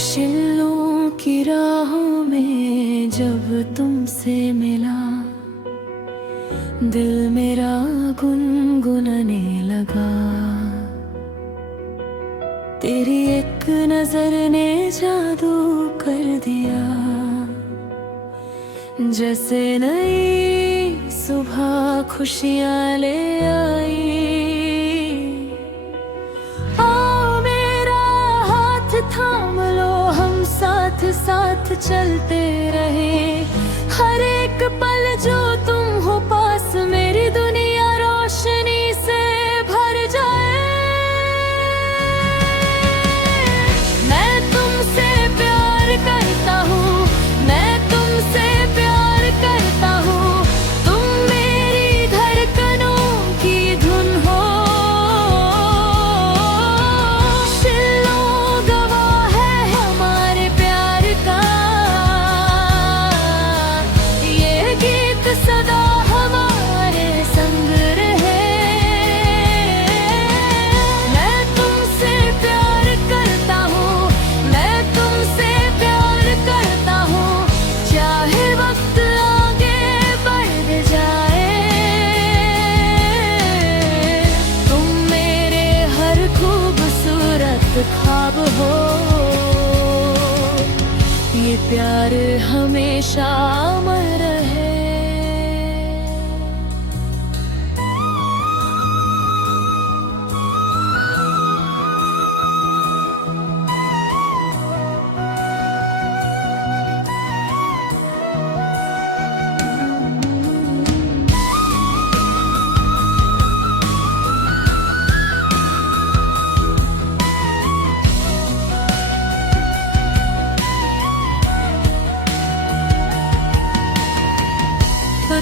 शिल्लों की राहों में जब तुमसे मिला, दिल मेरा गुनगुनाने लगा। तेरी एक नजर ने जादू कर दिया, जैसे नई सुबह खुशियाँ ले आई। आओ मेरा हाथ थाम लो, हम साथ साथ चलते रहे। हर एक पल जो तुम हो पास, मेरी दुनिया रोशनी से भर जाए। मैं तुमसे प्यार करता हूँ, मैं तुमसे प्यार करता हूँ। तुम मेरी धड़कनों की धुन हो। शिल्लों गवाह है हमारे प्यार का, ये गीत सदा हमारे संग रहे। मैं तुमसे प्यार करता हूँ, मैं तुमसे प्यार करता हूँ। चाहे वक्त आगे बढ़ जाए, तुम मेरे हर खूबसूरत ख्वाब हो। ये प्यार हमेशा अमर रहे।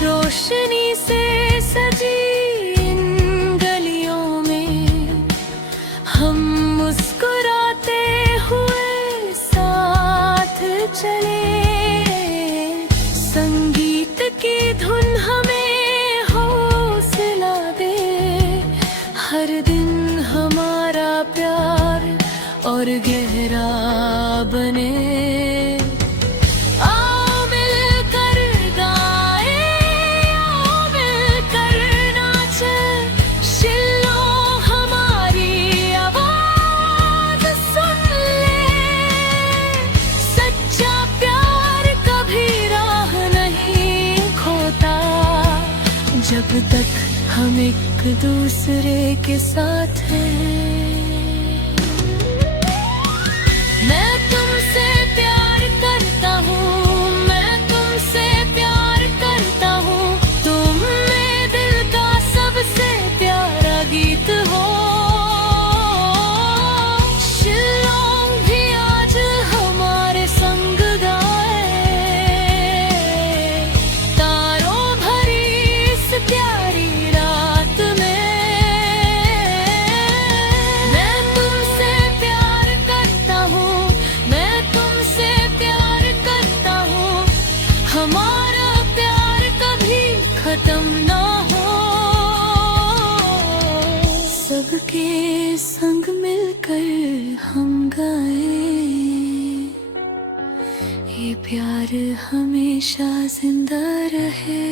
रोशनी से सजी इन गलियों में हम मुस्कुराते हुए साथ चले। संगीत की धुन हमें हौसला दे, हर दिन हमारा प्यार और गहरा बने। जब तक हम एक दूसरे के साथ हैं। मैं तुमसे प्यार करता हूँ, मैं तुमसे प्यार करता हूँ। तुम मेरे दिल का सबसे प्यारा गीत हो। शिल्लों भी आज हमारे संग गाए, तारों भरी इस प्यारी रात में। मैं तुमसे प्यार करता हूँ, मैं तुमसे प्यार करता हूँ। हमारा प्यार कभी खत्म ना हो। सबके संग मिलकर हम गाए, ये प्यार हमेशा जिंदा रहे।